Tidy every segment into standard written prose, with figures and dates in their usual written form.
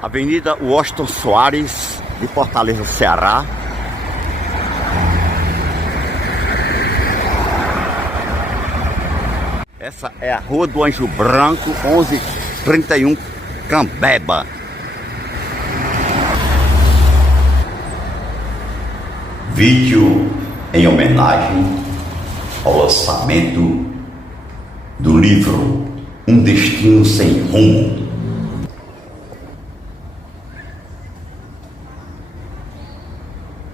Avenida Washington Soares, de Fortaleza, Ceará. Essa é a Rua do Anjo Branco, 1131, Cambeba. Vídeo em homenagem ao lançamento do livro Um Destino Sem Rumo.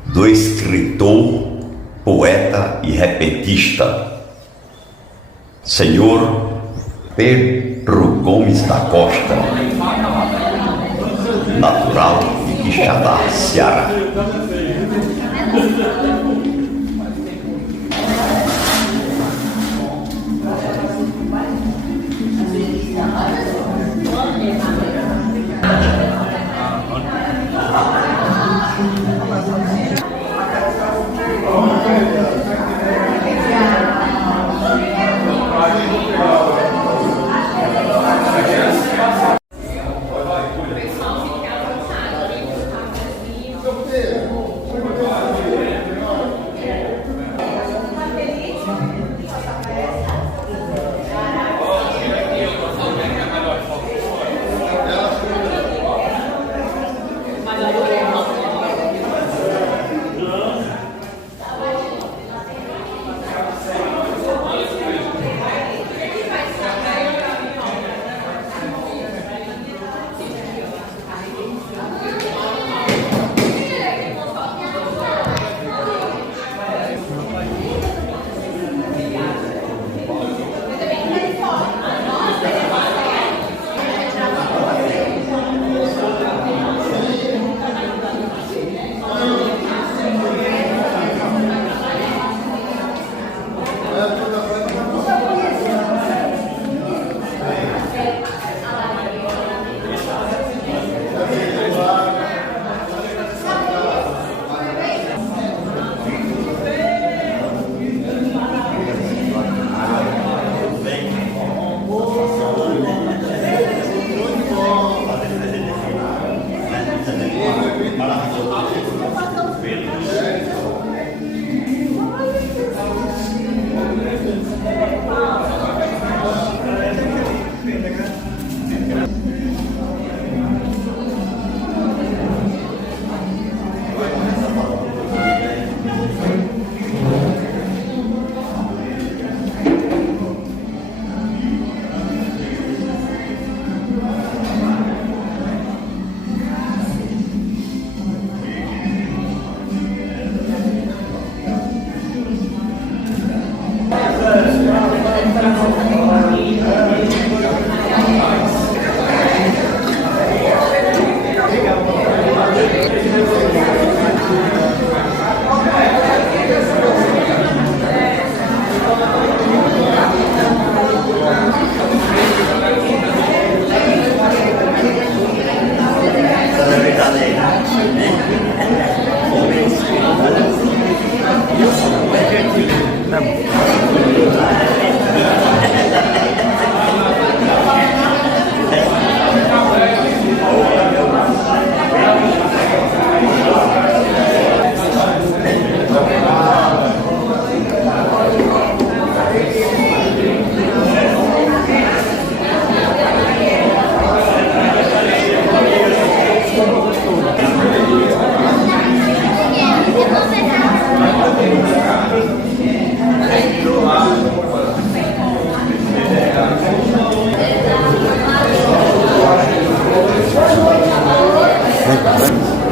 Do escritor, poeta e repentista, Senhor Pedro Gomes da Costa, natural de Quixadá, Ceará.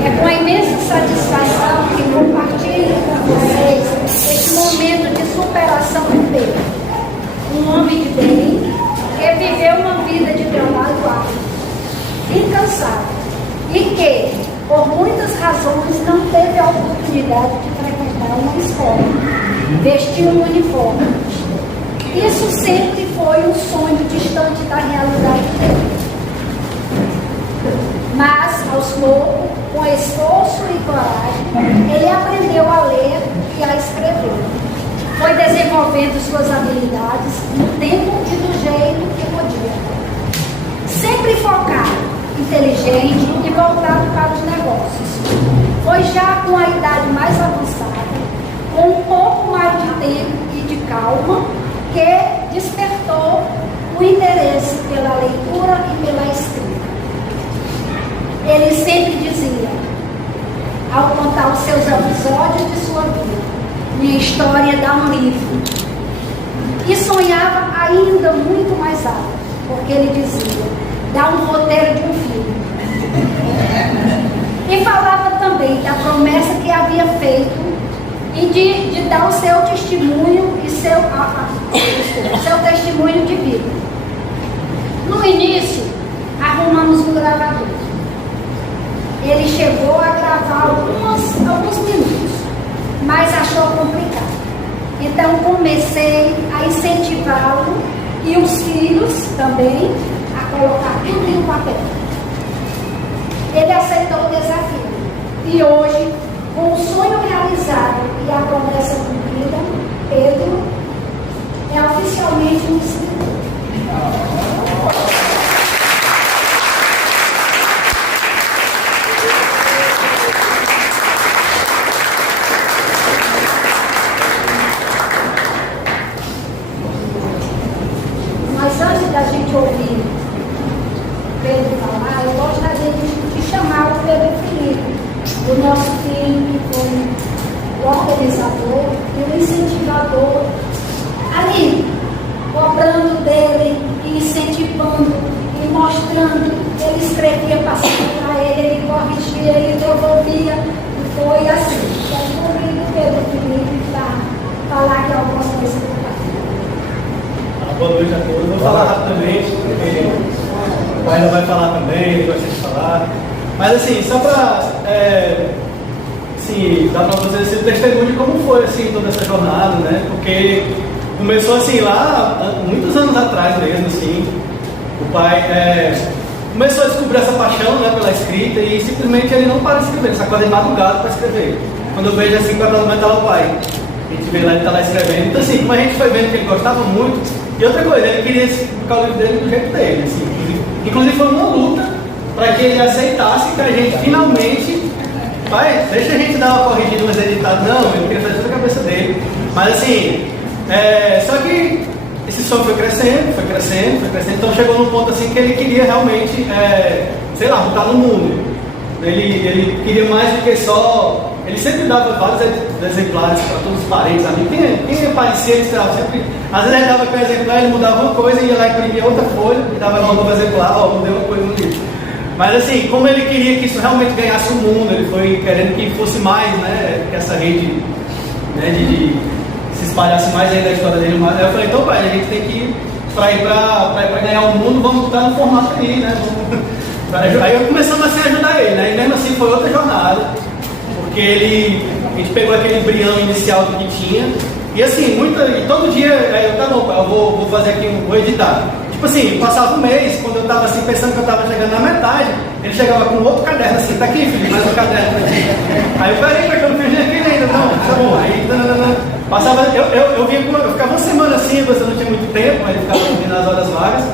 É com imensa satisfação que compartilho com vocês este momento de superação do Pedro, um homem de bem que viveu uma vida de trabalho árduo, incansável, e que, por muitas razões, não teve a oportunidade de frequentar uma escola, vestir um uniforme. Isso sempre foi um sonho distante da realidade dele. Mas, aos poucos, com esforço e coragem, ele aprendeu a ler e a escrever. Foi desenvolvendo suas habilidades no tempo e do jeito que podia. Sempre focado em inteligente e voltado para os negócios. Foi já com a idade mais avançada, com um pouco mais de tempo e de calma, que despertou o interesse pela leitura e pela escrita. Ele sempre dizia, ao contar os seus episódios de sua vida, minha história dá um livro. E sonhava ainda muito mais alto, porque ele dizia, dá um roteiro de um filme. E falava também da promessa que havia feito e de dar o seu testemunho e seu testemunho de vida. No início, arrumamos um gravador. Ele chegou a gravar alguns minutos, mas achou complicado. Então comecei a incentivá-lo e os filhos também a colocar tudo no papel. Ele aceitou o desafio e hoje, com o sonho realizado e a promessa cumprida, Pedro é oficialmente um escritor. Mas antes da gente ouvir Pedro falar, eu gostaria de chamar o Pedro Felipe, o nosso filho, que foi o organizador e o incentivador, ali, cobrando dele, e incentivando, e mostrando. Ele escrevia passando para ele, ele corrigia, ele devolvia, e foi assim. Então, convido o Pedro Felipe para falar aqui algumas coisas do pai. Boa noite a todos. Vou falar rapidamente, porque o pai não vai falar também, ele gosta de falar. Mas assim, só para dar para vocês assim, o testemunho de como foi assim, toda essa jornada, né? Porque começou assim lá, muitos anos atrás mesmo, assim. O pai começou a descobrir essa paixão, né, pela escrita e simplesmente ele não para de escrever, ele acorda de madrugada para escrever. Quando eu vejo assim, quando está lá o pai, a gente vê lá, ele está lá escrevendo. Então assim, como a gente foi vendo que ele gostava muito, e outra coisa, ele queria publicar o livro dele do jeito dele, assim. Inclusive foi uma luta para que ele aceitasse que a gente finalmente, pai, deixa a gente dar uma corrigida nos editados. Não, ele queria fazer tudo a cabeça dele. Mas assim, só que esse sonho foi crescendo, então chegou num ponto assim que ele queria realmente, sei lá, botar no mundo. Ele queria mais do que só. Ele sempre dava vários exemplares para todos os parentes, amigos. Quem aparecia, ele estava sempre. Às vezes ele dava com um exemplar, ele mudava uma coisa, ia lá e imprimia outra folha, e dava um novo exemplar, mudei uma coisa no livro. Mas assim, como ele queria que isso realmente ganhasse o mundo, ele foi querendo que fosse mais, né, que essa rede, né, de se espalhasse mais ainda a história dele. Mas eu falei, então pai, a gente tem que, para ganhar o mundo, vamos botar no formato aí, né? Aí eu começamos assim a ajudar ele, né? E mesmo assim foi outra jornada, porque a gente pegou aquele embrião inicial do que tinha, e assim, todo dia, tá bom pai, eu vou fazer aqui, vou editar. Tipo assim, passava um mês, quando eu tava assim, pensando que eu tava chegando na metade, ele chegava com outro caderno assim, tá aqui filho, mais um caderno aqui. Aí eu falei, porque eu não fiz aquele ainda, não, tá bom. Aí passava, eu ficava uma semana assim, você não tinha muito tempo, aí eu ficava aqui nas horas vagas.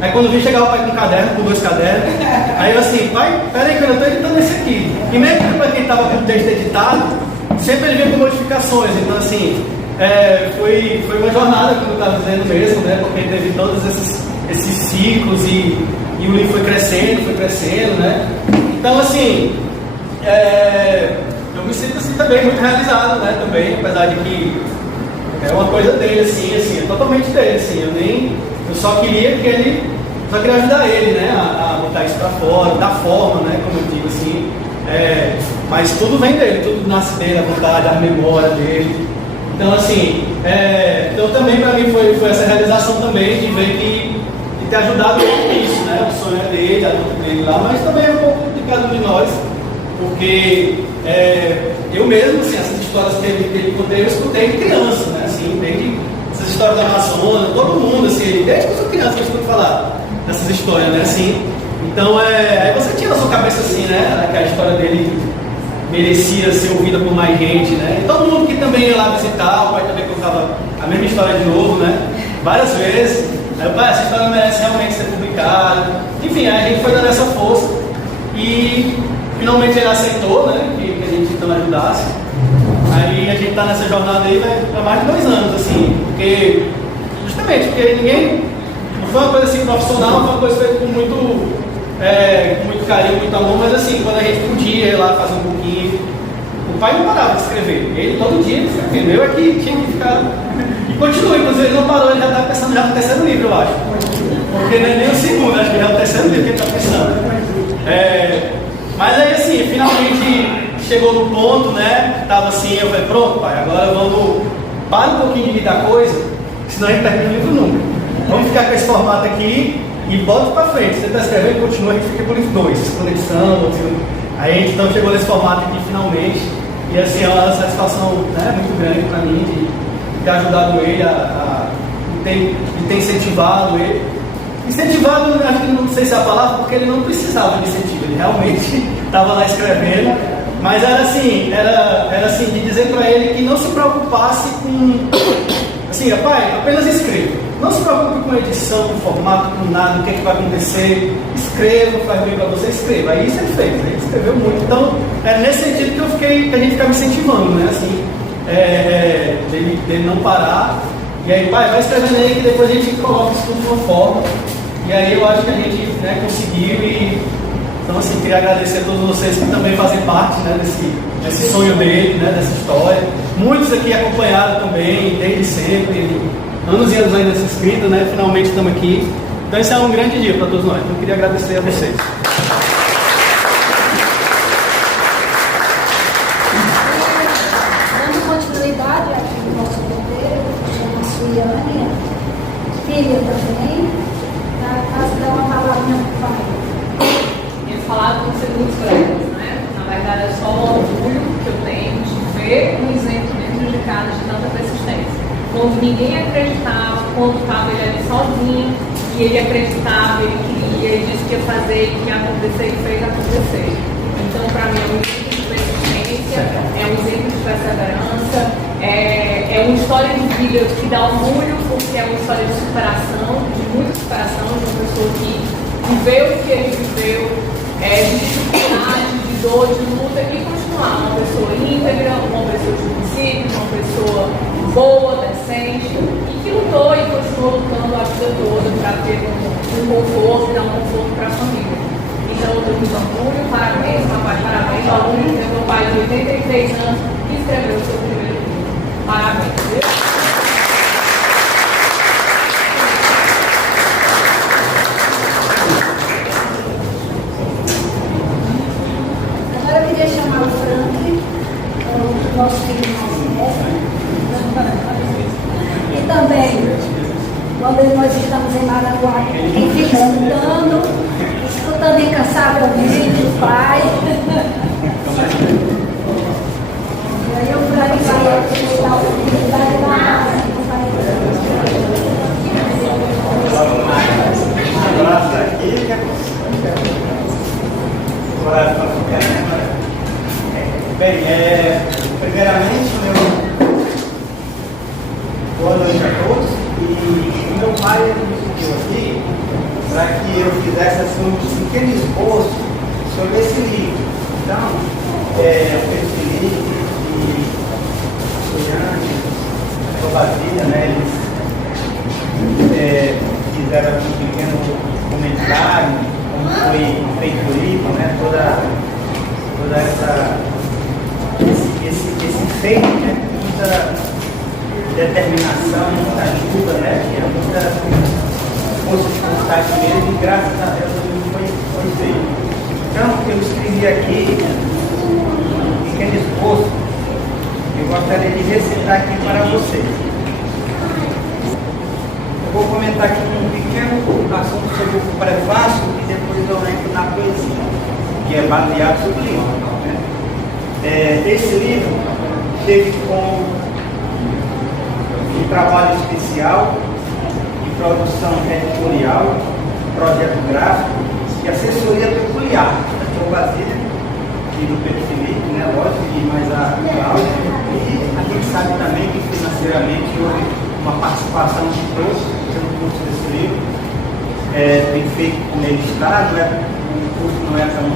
Aí quando eu vi, chegava o pai com um caderno, com 2 cadernos. Aí eu assim, pai, peraí que eu não tô editando esse aqui. E mesmo para quem tava com o texto editado, sempre ele vinha com modificações. Então assim, foi uma jornada, como eu estava dizendo mesmo, né? Porque teve todos esses ciclos e o livro foi crescendo, né? Então assim, eu me sinto assim também muito realizado, né? Também, apesar de que é uma coisa dele, assim, é totalmente dele, assim, eu só queria ajudar ele, né, a botar isso pra fora, da forma, né, como eu digo assim, mas tudo vem dele, tudo nasce dele, a vontade, a memória dele. Então assim, então também pra mim foi essa realização também de ver de ter ajudado ele nisso, né, o sonho é dele, a luta dele lá, mas também é um pouco de cada um de nós, porque eu mesmo, assim, essas histórias que ele contei, eu escutei de criança, né, assim, desde essas histórias da Amazônia, todo mundo, assim, desde que eu sou criança que eu escuto falar dessas histórias, né, assim. Então, aí você tira na sua cabeça, assim, né, que a história dele merecia ser ouvida por mais gente, né. E todo mundo que também ia lá visitar, o pai também contava a mesma história de novo, né, várias vezes. Aí o pai, essa história merece realmente ser publicada. Enfim, aí a gente foi dando essa força. e finalmente ele aceitou, né, que a gente então ajudasse. Aí a gente está nessa jornada aí há mais de 2 anos, assim, porque ninguém, não foi uma coisa assim profissional, foi uma coisa feita com muito carinho, muito amor, mas assim, quando a gente podia ir lá fazer um pouquinho, o pai não parava de escrever, ele todo dia escrevendo, eu é que tinha que ficar, e continua, inclusive ele não parou, ele já está pensando já no 3º livro, eu acho, porque não é nem o 2º, acho que já é o 3º livro que ele está pensando. Mas aí assim, finalmente chegou no ponto, né, tava assim, eu falei, pronto pai, agora vamos, para um pouquinho de me dar coisa, senão a gente termina o livro nunca, vamos ficar com esse formato aqui, e bota pra frente, você está escrevendo, continua, a gente fica por livro 2, conexão, aí a gente então chegou nesse formato aqui finalmente, e assim, é uma satisfação, né, muito grande para mim de ter ajudado ele, de ter incentivado ele. Incentivado, acho que não sei se é a palavra, porque ele não precisava de incentivo, ele realmente estava lá escrevendo, mas era assim, de dizer para ele que não se preocupasse com, assim, pai, apenas escreva. Não se preocupe com edição, com formato, com nada, o que vai acontecer. Escreva, faz bem para você, escreva. Aí isso ele fez, né? Ele escreveu muito. Então, é nesse sentido que a gente ficava incentivando, né? Assim, dele não parar. E aí, pai, vai escrevendo aí que depois a gente coloca isso tudo de uma forma. E aí eu acho que a gente, né, conseguiu. E então, assim, queria agradecer a todos vocês que também fazem parte, né, desse sonho dele, né, dessa história. Muitos aqui acompanharam também, desde sempre. Anos e anos ainda se inscritos, né? Finalmente estamos aqui. Então esse é um grande dia para todos nós. Então eu queria agradecer a vocês. Dando continuidade aqui no nosso roteiro, chama-se Ania, filha também, para dar uma palavrinha para o pai. Eu ia falar com segundos breves, né? Na verdade é só o orgulho que eu tenho de ver um exemplo dentro de casa de tanta persistência. Quando ninguém acreditava, quando estava ele ali sozinho, e ele acreditava, ele queria, ele disse que ia fazer, que ia acontecer, e fez acontecer. Então, para mim, é um exemplo de persistência, é um exemplo de perseverança, é uma história de vida que dá orgulho, porque é uma história de superação, de muita superação, de uma pessoa que viveu o que ele viveu, de dificuldade, de dor, de luta, e continuar. Uma pessoa íntegra, uma pessoa de princípio, uma pessoa boa, decente, e que lutou e continuou lutando a vida toda para ter um conforto, dar um conforto para a família. Então eu tenho muito orgulho, parabéns, papai, parabéns, ao orgulho de meu pai de 83 anos que escreveu o seu primeiro livro. Parabéns, viu? Agora eu queria chamar o Frank, o nosso filho mais velho. E também, quando nós estamos em Maranguá, quem fica escutando incansavelmente o pai. E aí o Frank vai dar a oportunidade da abraço aqui, bem, primeiramente, boa noite a todos. E meu pai me pediu aqui para que eu fizesse assim, um pequeno esboço sobre esse livro. Então, o Pedro Felipe e o Goiânia, a Basília, né, eles fizeram um pequeno comentário, como foi feito o livro, né, toda esse feito, né, muita determinação, muita ajuda, né, que é muita força de vontade mesmo, e graças a Deus o livro foi feito. Então, eu escrevi aqui um pequeno esboço, eu gostaria de recitar aqui para vocês. Eu vou comentar aqui um pequeno assunto sobre o prefácio e depois eu entro na poesia, que é baseado sobre o livro. Né? Esse livro teve como um trabalho especial de produção editorial, projeto gráfico e assessoria peculiar da Basília e do Pedro Felipe, né, lógico, e mais a Cláudia. E a gente sabe também que financeiramente houve uma participação de todos no curso desse livro. Tem feito como ele está, o curso não é tão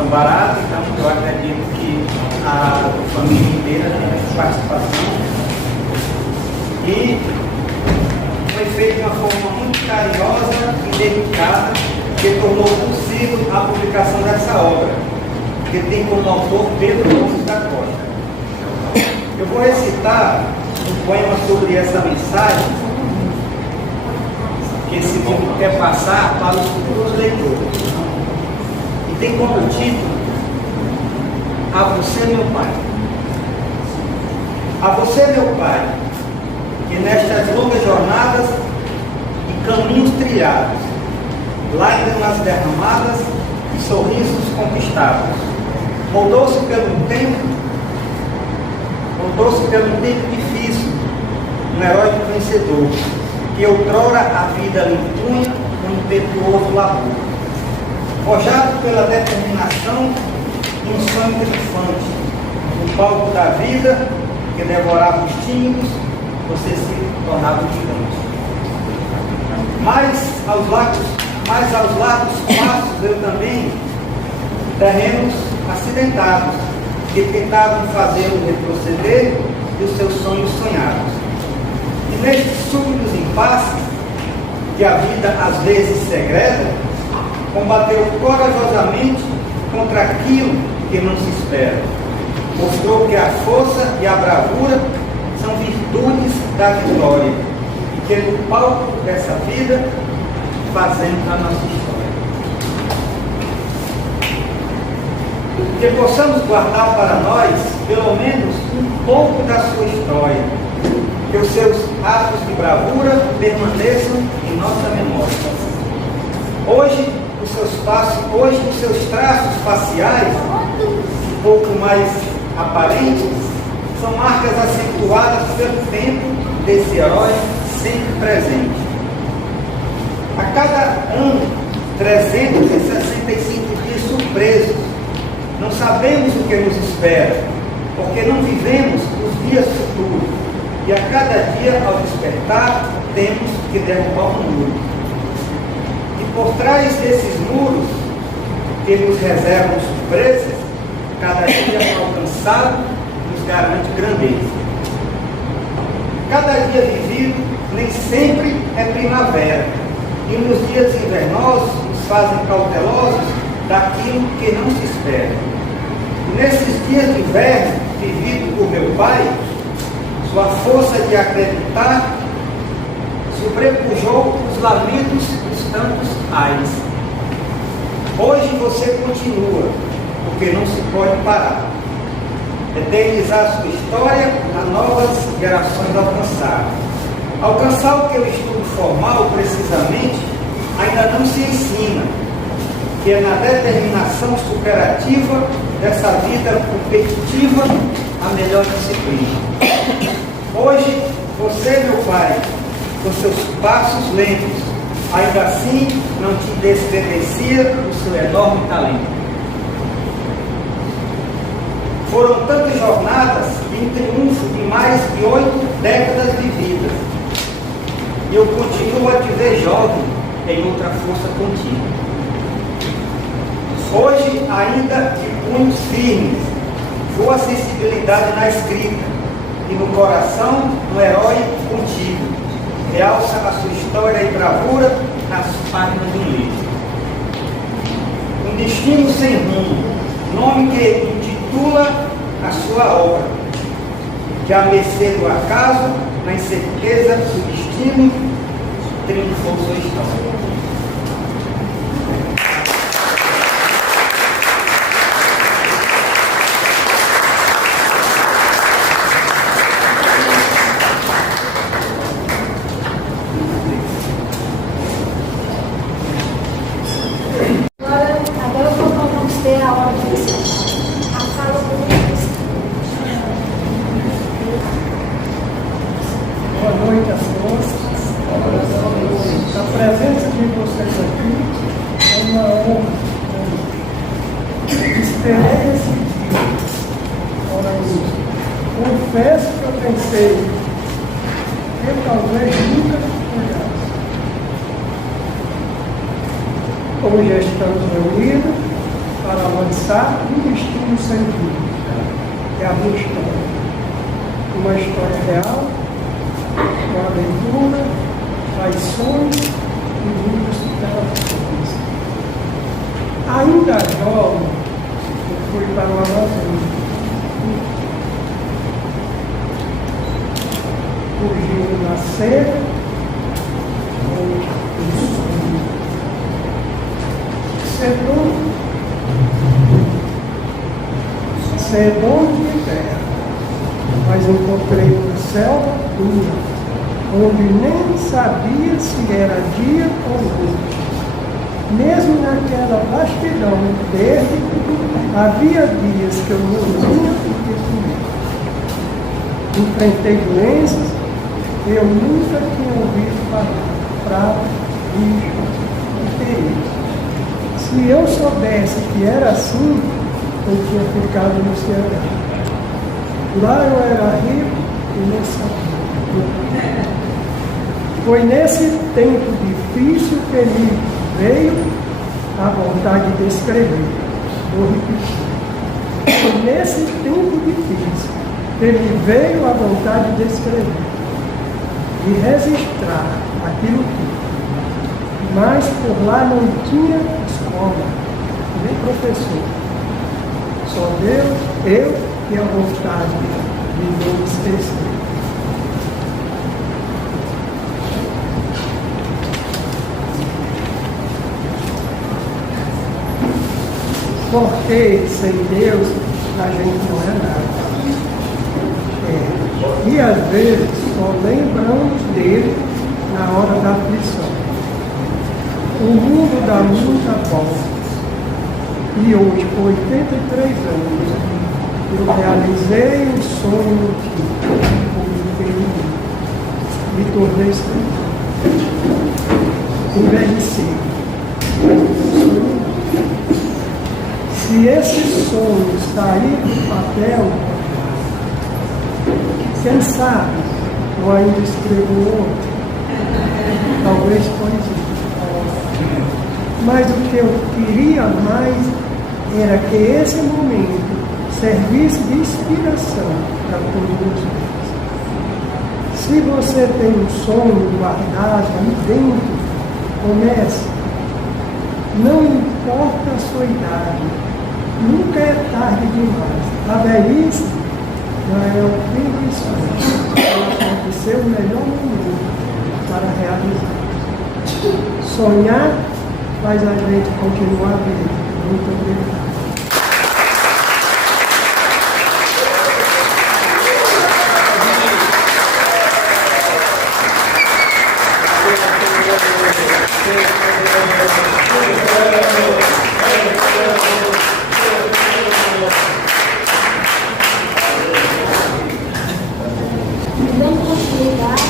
tão barato, então eu acredito que a família inteira tem essa participação. E foi feito de uma forma muito carinhosa e dedicada, que tornou possível a publicação dessa obra, que tem como autor Pedro Gomes da Costa. Eu vou recitar um poema sobre essa mensagem que esse livro quer passar para os futuros leitores. E tem como título: A você, meu Pai. A você, meu Pai, que nestas longas jornadas e caminhos trilhados, lágrimas derramadas e sorrisos conquistados, moldou-se pelo tempo difícil, um heróico vencedor, que outrora a vida lhe impunha um impetuoso labor. Forjado pela determinação de um sonho triunfante, no palco da vida que devorava os tímidos, você se tornava gigante. Mas aos largos passos eu também, terrenos acidentados, que tentavam fazê-lo retroceder dos seus sonhos sonhados. E nestes súbitos impasses, que a vida às vezes segreda, combateu corajosamente contra aquilo que não se espera. Mostrou que a força e a bravura são virtudes da vitória, e que no palco dessa vida fazemos a nossa história. Que possamos guardar para nós, pelo menos, um pouco da sua história, que os seus atos de bravura permaneçam em nossa memória. Hoje, os seus traços faciais, um pouco mais aparentes, são marcas acentuadas pelo tempo desse herói sempre presente. A cada ano, 365 dias surpresos, não sabemos o que nos espera, porque não vivemos os dias futuros. E a cada dia, ao despertar, temos que derrubar um muro. E por trás desses muros, que nos reservam surpresas, cada dia alcançado nos garante grandeza. Cada dia vivido nem sempre é primavera, e nos dias invernosos nos fazem cautelosos daquilo que não se espera. E nesses dias de inverno, vivido por meu pai, sua força de acreditar sobrepujou os lamentos dos tantos ais. Hoje você continua, porque não se pode parar. Eternizar sua história a novas gerações alcançar. Alcançar o que o estudo formal, precisamente, ainda não se ensina, que é na determinação superativa dessa vida competitiva a melhor disciplina. Hoje, você, meu pai, com seus passos lentos, ainda assim não te descredencia do seu enorme talento. Foram tantas jornadas e um triunfo de mais de 8 décadas de vida. E eu continuo a te ver jovem em outra força contínua. Hoje, ainda de punhos firmes, voa a sensibilidade na escrita e no coração, no herói contigo. Realça a sua história e bravura nas páginas de um livro. Um destino sem rumo, nome que intitula a sua obra, que à mercê do acaso, na incerteza do destino, triunfou sua história. Agora vamos ter a hora de a fala do ministro. Boa noite a todos. A presença de vocês aqui é uma honra. Esperei esse dia. Ora, eu confesso que eu pensei que talvez nunca olhasse. Como já estamos reunidos, para lançar um destino sem fim. É a minha história. Uma história real, uma aventura, traições e muitas superações. Ainda jovem, eu fui para o Amazonas. Fugindo na seda, ser dono de terra, mas encontrei uma selva dura, onde nem sabia se era dia ou noite. Mesmo naquela vastidão verde, havia dias que eu não tinha o que comer. Enfrentei doenças que eu nunca tinha ouvido falar, praga, bicho e perigo. Se eu soubesse que era assim, eu tinha ficado no Ceará. Lá eu era rico e não sabia. Foi nesse tempo difícil que me veio a vontade de escrever. Vou repetir. Foi nesse tempo difícil que me veio a vontade de escrever, de registrar aquilo que. Mas por lá não tinha escola, nem professor. Só Deus, eu e a vontade de não esquecer. Porque sem Deus a gente não é nada. E às vezes só lembramos dele na hora da aflição. O mundo dá muita volta. E hoje, com 83 anos, eu realizei um sonho que me tornei escritor. Envelheci. Se esse sonho sair do papel, quem sabe eu ainda escrevo outro, talvez poesia. Mas o que eu queria mais era que esse momento servisse de inspiração para todos os dias. Se você tem um sonho guardado aí dentro, comece. Não importa a sua idade, nunca é tarde demais. A velhice não é o fim do sonho, ela pode ser o melhor momento para realizar. Sonhar faz a gente continuar vivo. Muito obrigado. Dando continuidade,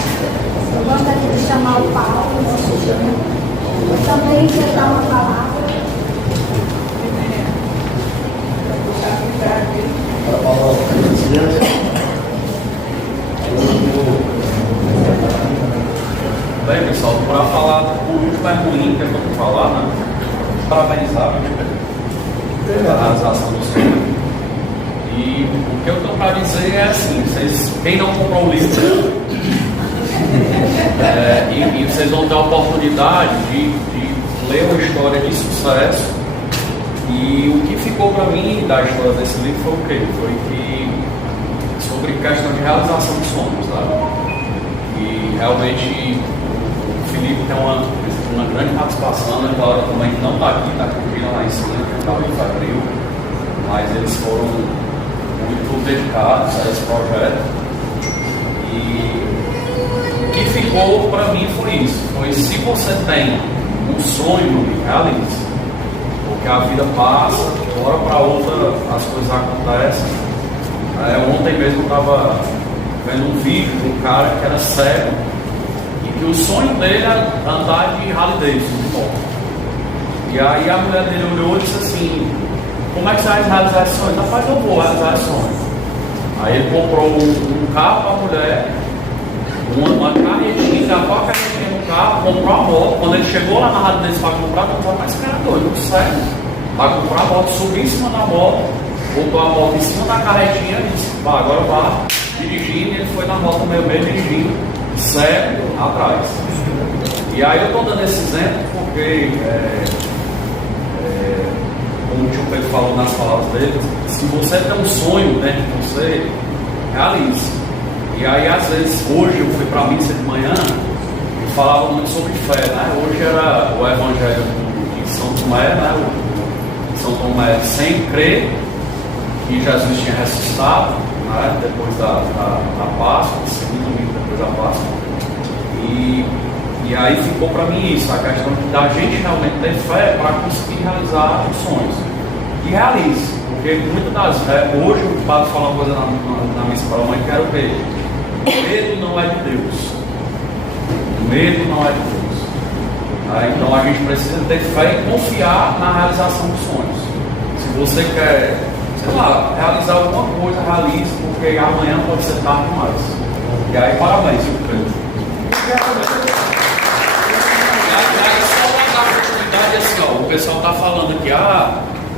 eu gostaria de chamar o Paulo, nosso irmão. Também quer dar uma palavra. Bem, pessoal, para falar do último é ruim, que é para falar, né? Parabenizar a realização do sonho. E o que eu tenho para dizer é assim: quem não comprou o livro, e vocês vão ter a oportunidade de ler uma história de sucesso. E o que ficou para mim da história desse livro foi o quê? Foi que sobre questão de realização de sonhos, sabe? E realmente o Felipe tem uma grande participação, né? Claro, também não está aqui, está curtindo lá em cima, que está em Fabril, mas eles foram muito dedicados a esse projeto. E o que ficou para mim foi isso: foi se você tem um sonho, realize, porque a vida passa, de uma hora para outra as coisas acontecem. Ontem mesmo eu estava vendo um vídeo de um cara que era cego e que o sonho dele era andar de Harley Davidson. E aí a mulher dele olhou e disse assim: como é que você vai realizar esse sonho? Rapaz, eu vou realizar esse sonho. Aí ele comprou um carro para a mulher, uma carretinha, gravou a carretinha no carro, comprou a moto. Quando ele chegou lá na Harley Davidson para comprar, não estava mais cara doido, sério. para comprar a moto, subiu em cima da moto, botou a moto em cima da carretinha e disse, pá, agora vá dirigindo, e ele foi na moto meio dirigindo, cego atrás. E aí eu estou dando esse exemplo porque, como o tio Pedro falou nas palavras dele, se você tem um sonho dentro de você, realize. E aí às vezes, hoje eu fui para a missa de manhã e falava muito sobre fé, né? Hoje era o evangelho de São Tomé, né? São Tomé sem crer que Jesus tinha ressuscitado, né? Depois da Páscoa, segundo domingo depois da Páscoa. E aí ficou para mim isso, a questão da gente realmente ter fé para conseguir realizar os sonhos. E realize, porque muitas das vezes, hoje o padre falou uma coisa na missa para a mãe que era o quê? Medo não é de Deus. Medo não é de Deus. Então a gente precisa ter fé e confiar na realização dos sonhos. Se você quer, sei lá, realizar alguma coisa, realize, porque amanhã pode ser tarde demais. E aí, parabéns, viu, Pedro? E aí, só uma oportunidade assim, ó, o pessoal está falando aqui,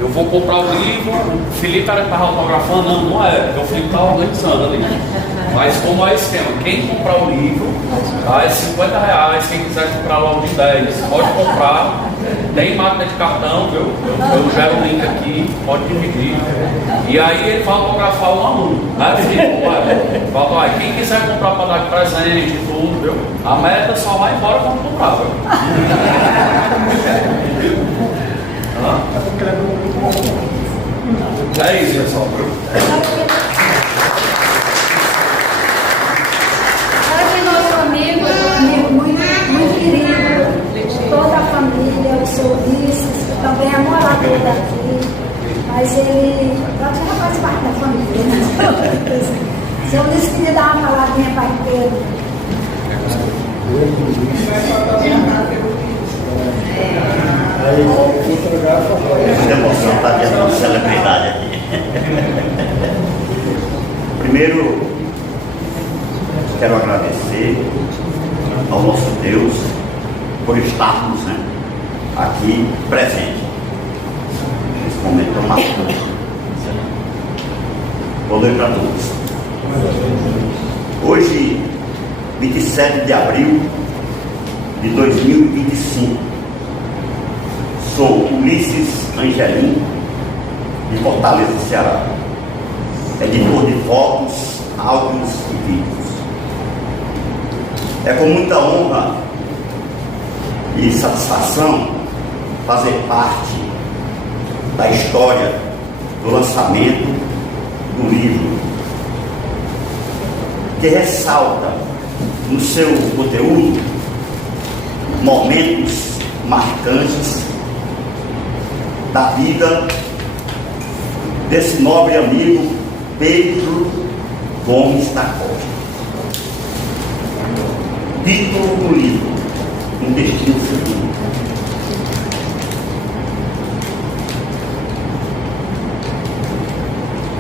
eu vou comprar o livro, o Felipe era que estava autografando, não é, porque o Felipe está organizando ali. Mas como é o esquema, quem comprar o livro, tá, é R$50, quem quiser comprar logo de 10, pode comprar, tem máquina de cartão, viu? Eu gero o link aqui, pode dividir. E aí ele vai autografar um aluno, né, Felipe? Fala, quem quiser comprar para dar de presente e tudo, viu? A meta só vai embora quando comprar, viu? É isso, pessoal. Nosso amigo muito querido, toda a família, o seu Ulisses, que também é morador daqui, mas ele já faz parte da família, né? Seu Ulisses queria dar uma palavrinha para Pedro. Muita emoção para ter uma celebridade aqui. Primeiro, quero agradecer ao nosso Deus por estarmos, né, aqui presentes nesse momento tão marcante. Boa noite para todos. Hoje, 27 de abril de 2025, sou Ulisses Angelim, de Fortaleza, Ceará, editor de fotos, áudios e vídeos. É com muita honra e satisfação fazer parte da história do lançamento do livro, que ressalta no seu conteúdo momentos marcantes da vida desse nobre amigo Pedro Gomes da Costa. Título do livro: Um Destino Seguro.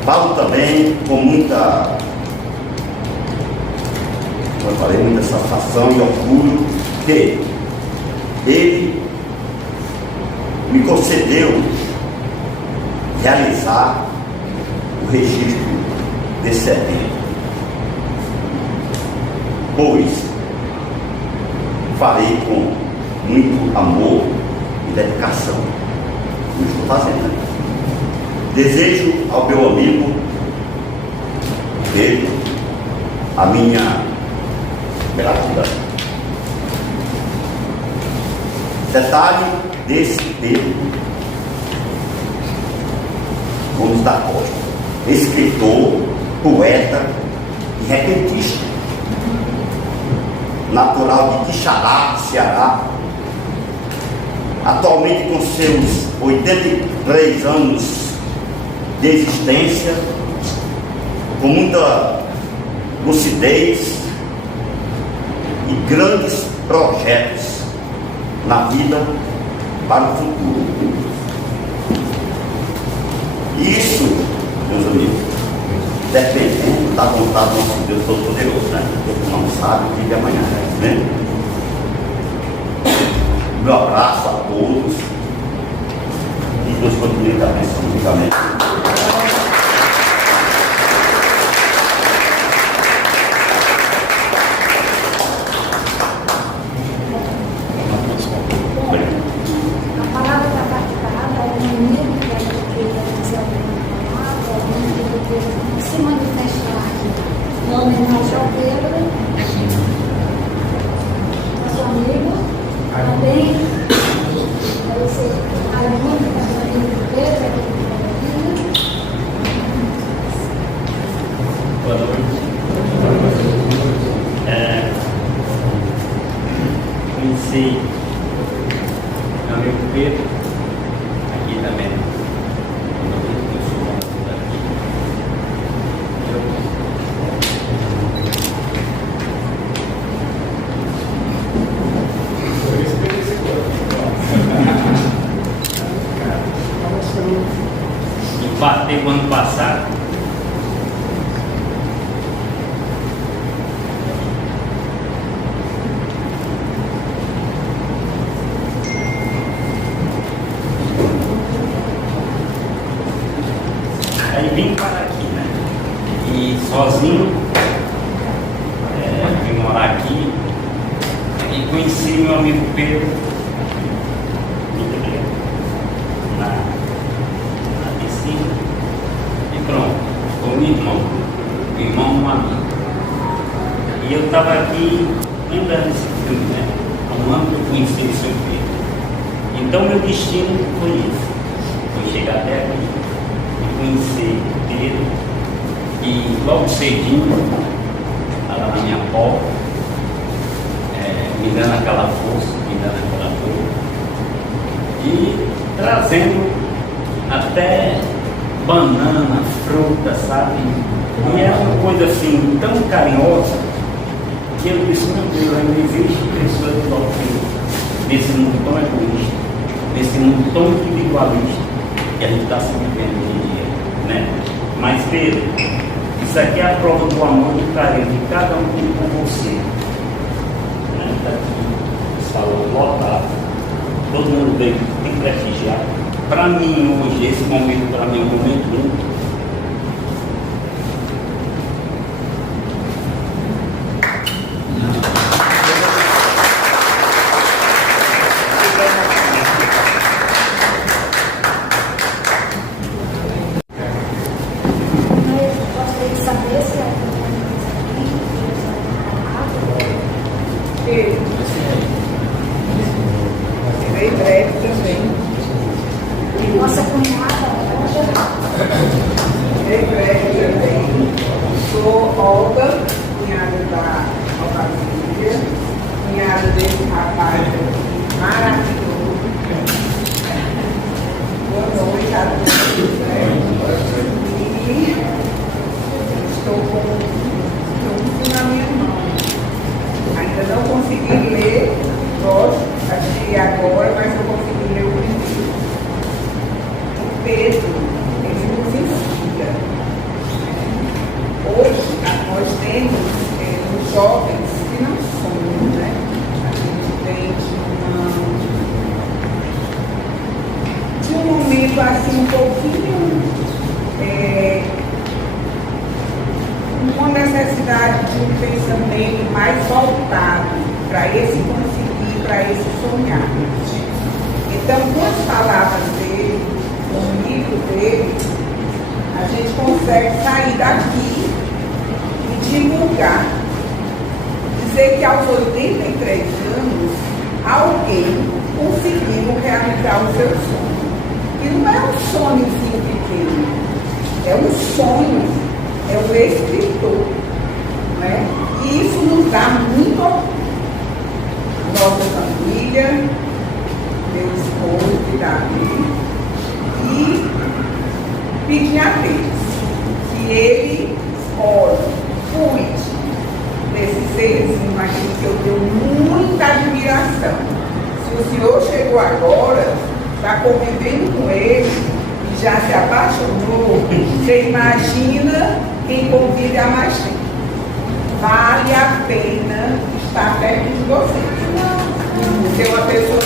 Falo também com muita satisfação e orgulho que ele me concedeu realizar o registro desse evento, pois farei com muito amor e dedicação o que estou fazendo. Desejo ao meu amigo Pedro a minha gratidão. Detalhe desse Pedro Gomes da Costa: escritor, poeta e repentista, natural de Quixadá, Ceará, atualmente com seus 83 anos de existência, com muita lucidez e grandes projetos na vida para o futuro. Isso, meus amigos, dependendo da vontade do nosso Deus Todo-Poderoso, né? Porque não sabe o que é amanhã, né? Meu abraço a todos e Deus continue te abençoando. Amém. A palavra está partilhada, o inimigo que a gente queira dizer alguma palavra, algum que queira se manifestar aqui. Em homenagem ao Pedro, nosso amigo, também, você, Arlindo, que é o amigo do Pedro, aqui do Pedro. Boa noite. Conheci meu amigo Pedro, aqui também. Eu sou daqui. Teve o ano passado. Aí vim para aqui, né? E sozinho, vim morar aqui e conheci meu amigo Pedro na piscina e pronto, com meu irmão um amigo. E eu estava aqui lembrando desse filme, né? Há um ano que eu conheci o seu Pedro. Então meu destino foi esse, foi chegar até aqui. Conhecer Pedro e logo cedinho, lá na minha porta, me dando aquela força, me dando aquela força e trazendo até banana, fruta, sabe? E é uma coisa assim tão carinhosa que eu disse, meu Deus, ainda existe pessoas nesse mundo tão egoísta, nesse mundo tão individualista que a gente está se vivendo hoje em dia. Né? Mas Pedro, isso aqui é a prova do amor e do carinho que cada um tem com você. Né? Está aqui, o salão lotado, todo mundo veio tem prestigiar. Para mim hoje, esse momento para mim é um momento único. Nossa cunhada, sou Olga, cunhada da Alcazília, cunhada desse rapaz aqui, maravilhoso. Boa noite a todos, né? E estou com um na minha mão. Ainda não consegui ler, gosto, achei agora, mas eu consegui ler o primeiro. Pedro, ele nos ensina. Hoje, nós temos os jovens que não somos, né? A gente tem de um momento assim um pouquinho, uma necessidade de um pensamento mais voltado para esse conseguir, para esse sonhar. Então, com as palavras dele, o livro dele, a gente consegue sair daqui e divulgar. Dizer que aos 83 anos, alguém conseguiu realizar o seu sonho. E não é um sonhozinho pequeno, é um sonho, é um escritor. Não é? E isso nos dá muito orgulho. Nossa família, meu esposo e Davi. E pedir a Deus que Ele cuide desse serzinho aqui que eu tenho muita admiração. Se o senhor chegou agora, está convivendo com ele e já se apaixonou, você imagina quem convive há mais tempo. Vale a pena estar perto de você. Ser uma pessoa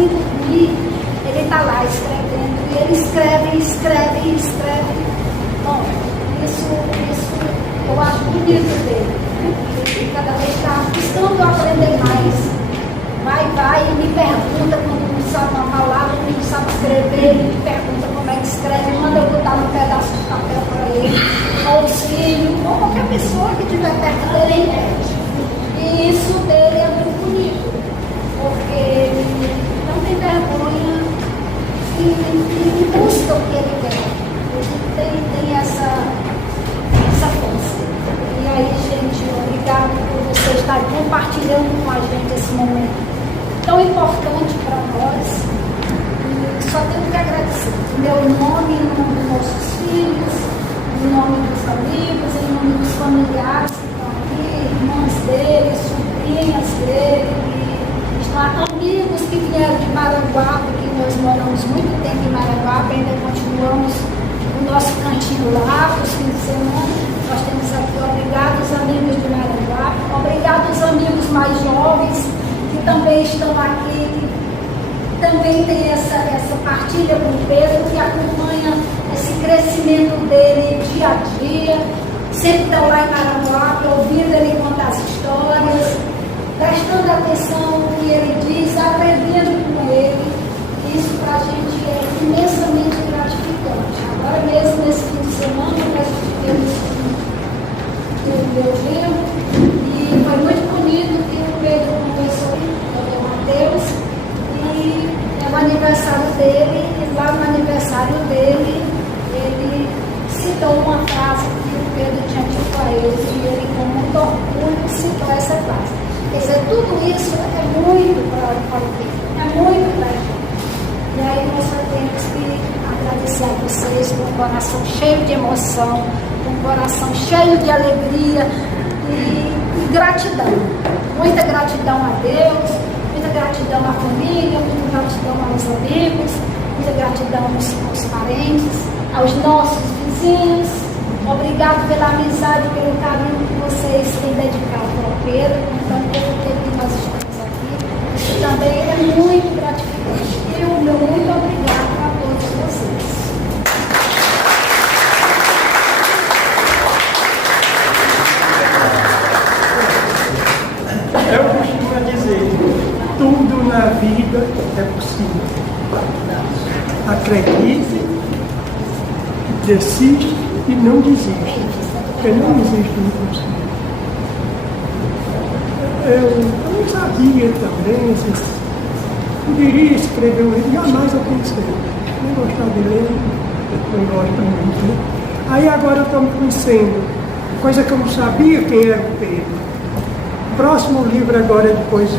sem dormir, ele está lá escrevendo, e ele escreve. Bom, isso eu acho bonito dele, né? Ele cada vez está buscando aprender mais. Vai e me pergunta quando não sabe uma palavra, não sabe escrever, ele me pergunta como é que escreve, manda eu botar um pedaço de papel para ele, ou os filhos, ou qualquer pessoa que estiver perto dele entende. E isso dele é muito bonito, porque ele não tem vergonha e busca o que ele quer. Ele tem essa força. E aí, gente, obrigado por você estar compartilhando com a gente esse momento tão importante para nós. E só tenho que agradecer. Em meu nome, em nome dos nossos filhos, em nome dos amigos, em nome dos familiares que estão aqui, irmãs dele, sobrinhas dele, amigos que vieram de Maranguape, porque nós moramos muito tempo em Maranguape, ainda continuamos o nosso cantinho lá, os fins de semana. Nós temos aqui, obrigado os amigos de Maranguape, obrigado os amigos mais jovens que também estão aqui, que também tem essa partilha com o Pedro, que acompanha esse crescimento dele dia a dia, sempre estão lá em Maranguape, ouvindo ele contar as histórias, prestando atenção no que ele diz, aprendendo com ele. Isso para a gente é imensamente gratificante. Agora mesmo, nesse fim de semana, nós tivemos o meu genro, e foi muito bonito que o Pedro conversou com o Mateus, e é o aniversário dele, e lá no aniversário dele, ele citou uma frase que o Pedro tinha dito a ele, e ele com muito orgulho citou essa frase. Quer dizer, tudo isso é muito para o Pedro, é muito para a gente. E aí nós só temos que agradecer a vocês com um coração cheio de emoção, com um coração cheio de alegria e gratidão. Muita gratidão a Deus, muita gratidão à família, muita gratidão aos amigos, muita gratidão aos parentes, aos nossos vizinhos. Obrigado pela amizade, pelo carinho que vocês têm dedicado ao Pedro, então pelo tempo que nós estamos aqui. Isso também é muito gratificante. E o meu muito obrigado a todos vocês. Eu costumo dizer, tudo na vida é possível. Acredite, desiste e não desiste, porque não existe impossível. Eu não sabia também, poderia escrever um livro, jamais eu pensei. Não gostava de ler, não gosto muito. Né? Aí agora eu estou me conhecendo, coisa que eu não sabia quem era o Pedro. O próximo livro agora é de poesia.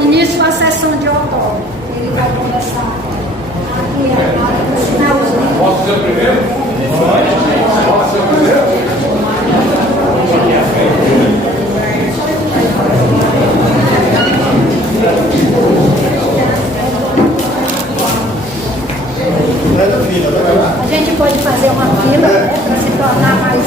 Início à sessão de autógrafo. Ele vai começar aqui agora no finalzinho. Posso ser o primeiro? Posso ser o primeiro? A gente pode fazer uma fila, né, para se tornar mais.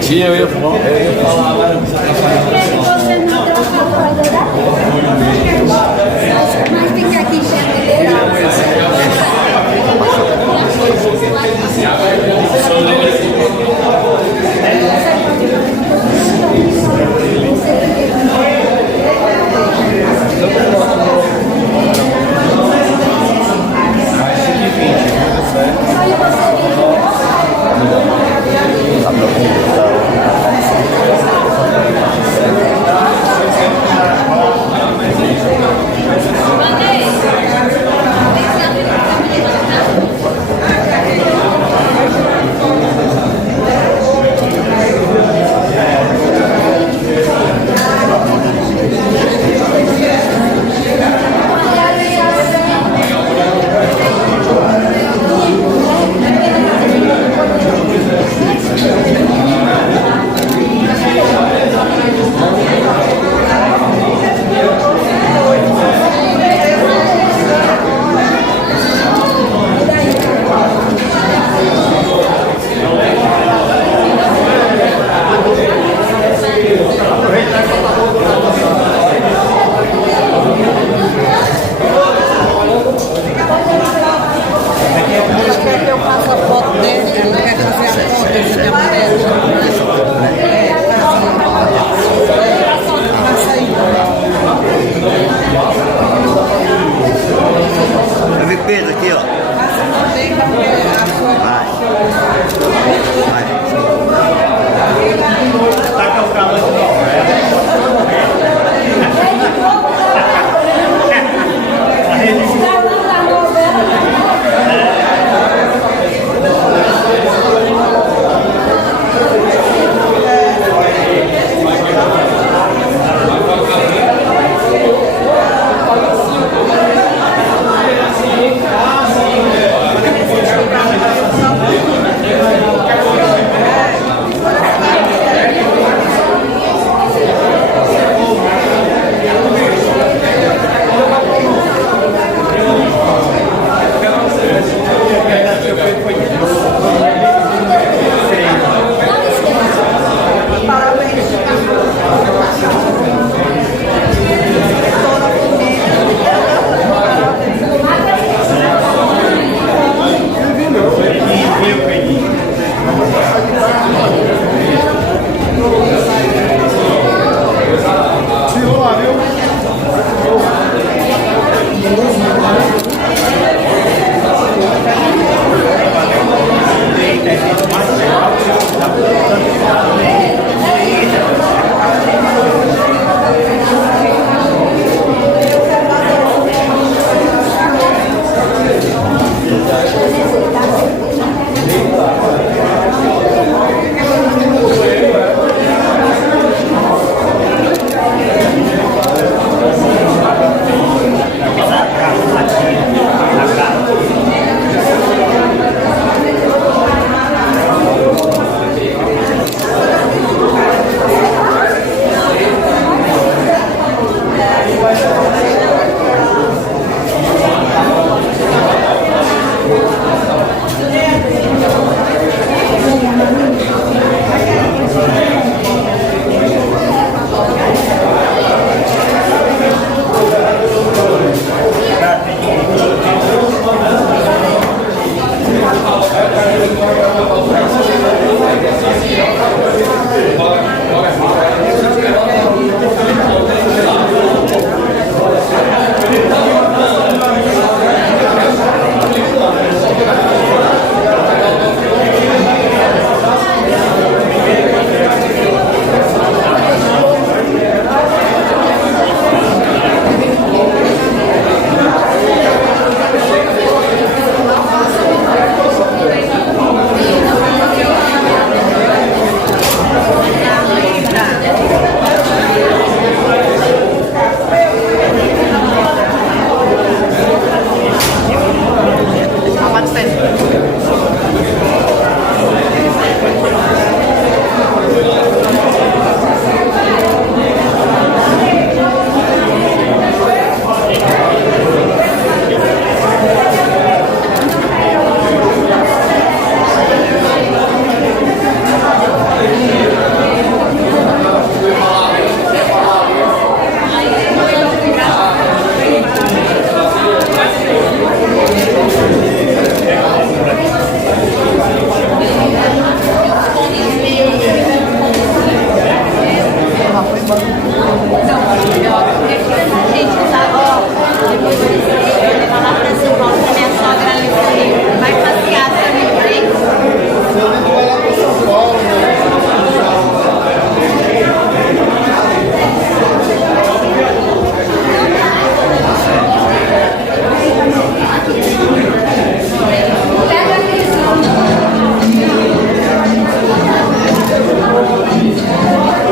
Sim, eu ia falar agora. Você não deu a palavra da mas fica aqui perto dele.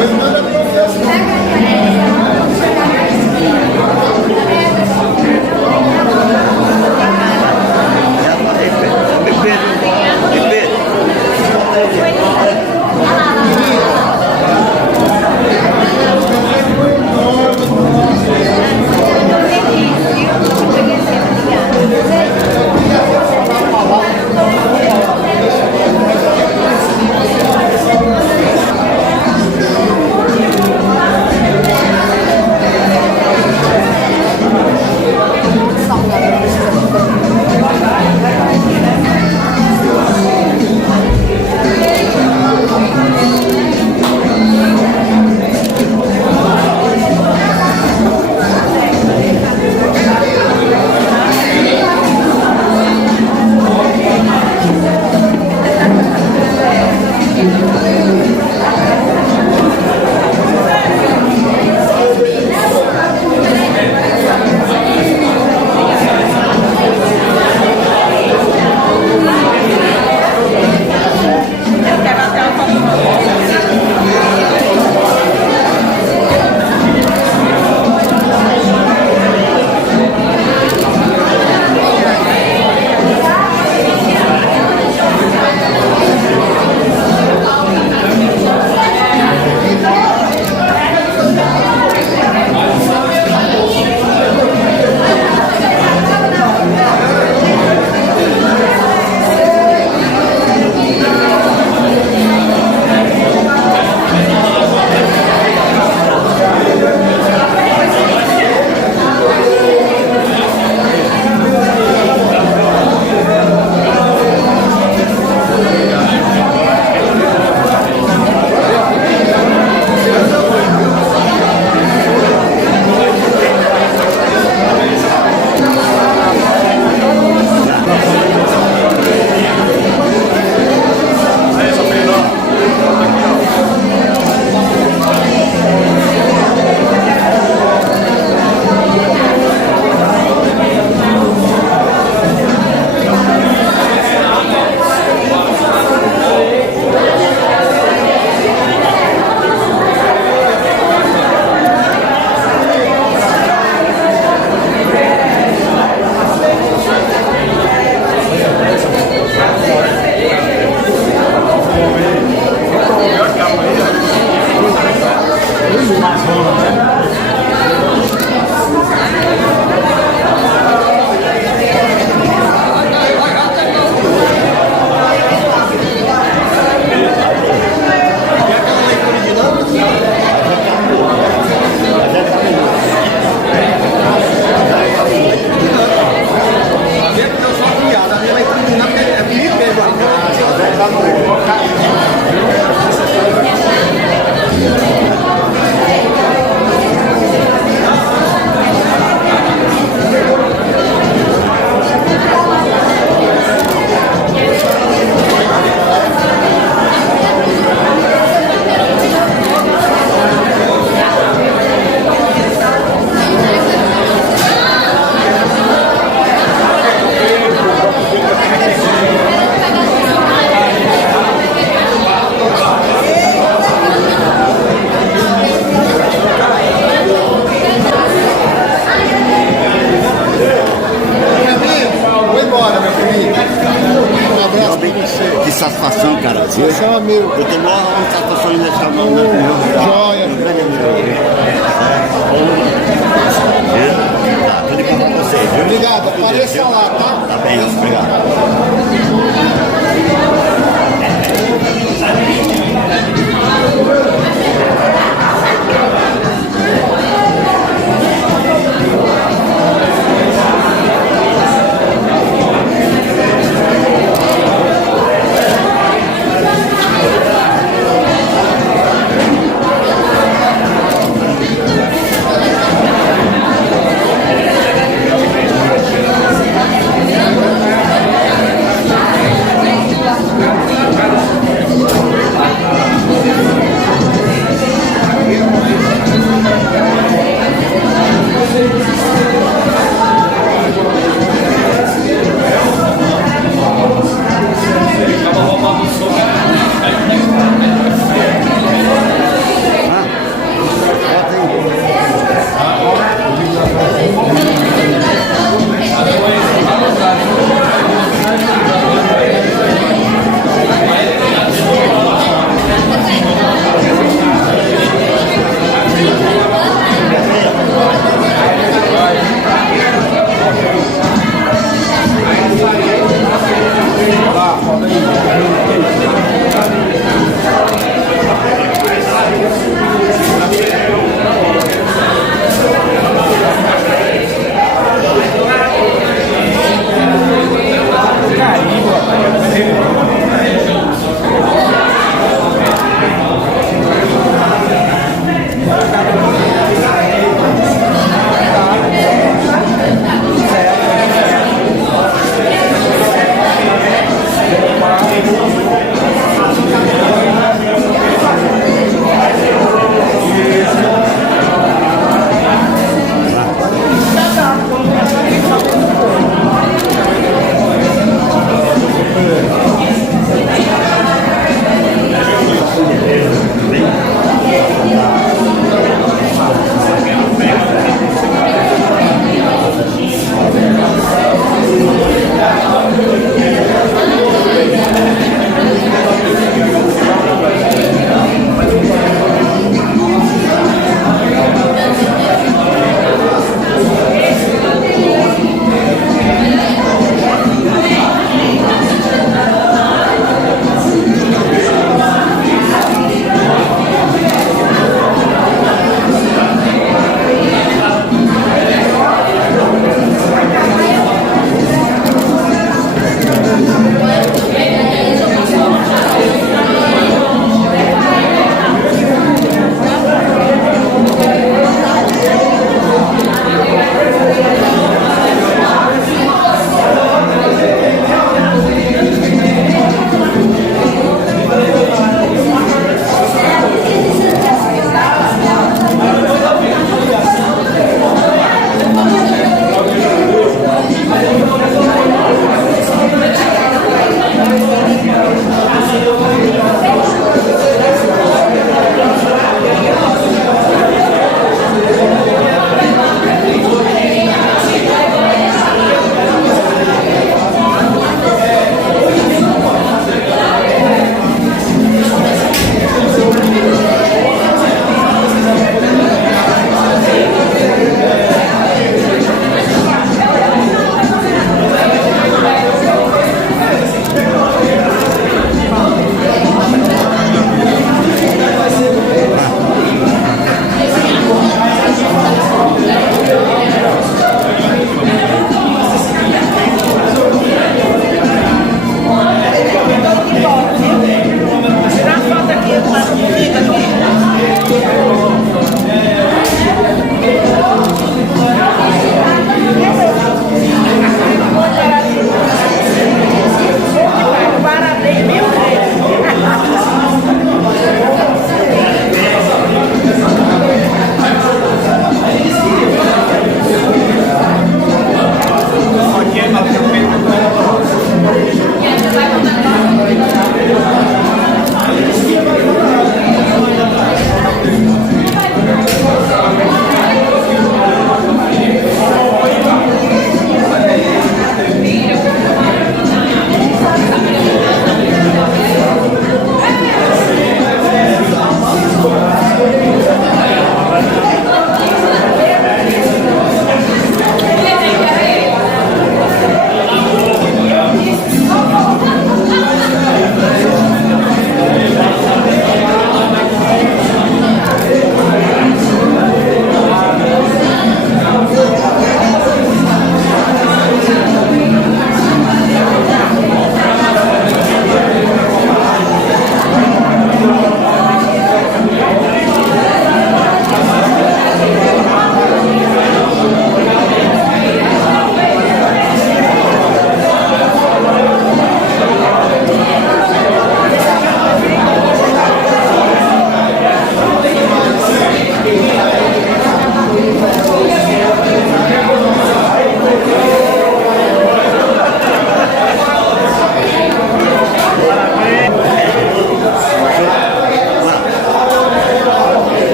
Tá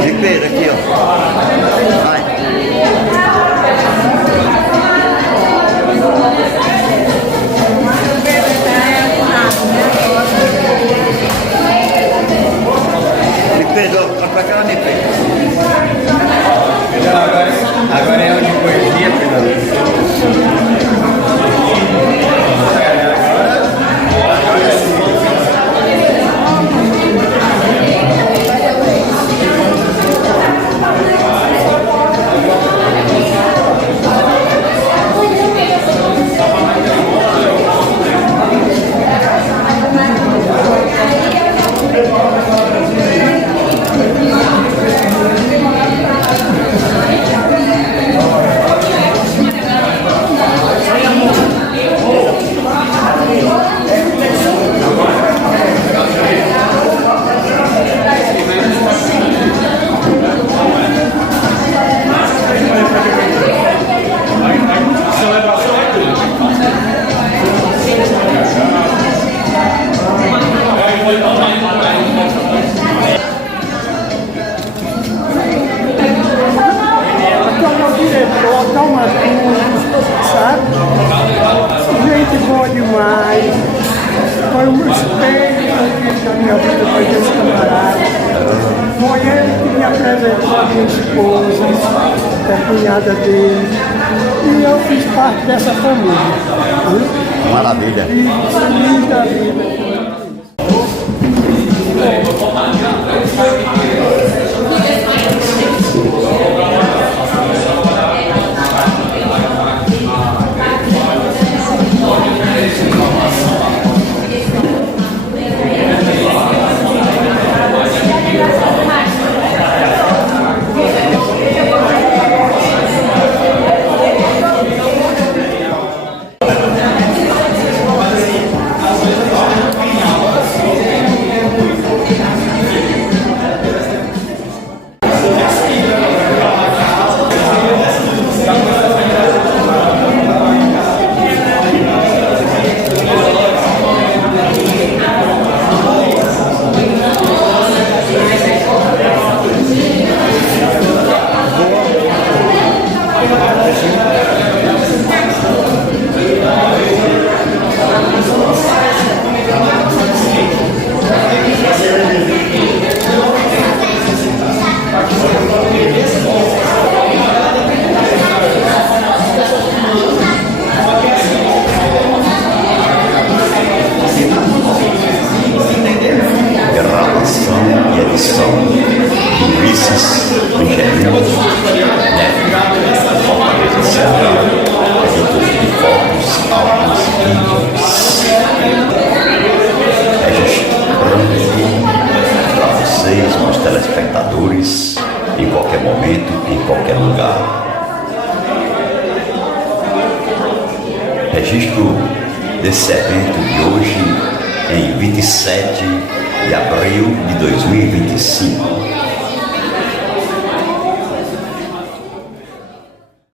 De Pedro aqui, ó. Vai. Me Pedro, olha pra cá, me Pedro. Agora é o de poesia, Pedro. Gente boa demais. Foi um espelho da minha vida, foi desse camarada. Foi ele que me apresentou a minha esposa, a cunhada dele. E eu fiz parte dessa família. Maravilha. E feliz da vida. Telespectadores, em qualquer momento, em qualquer lugar. Registro desse evento de hoje, em 27 de abril de 2025.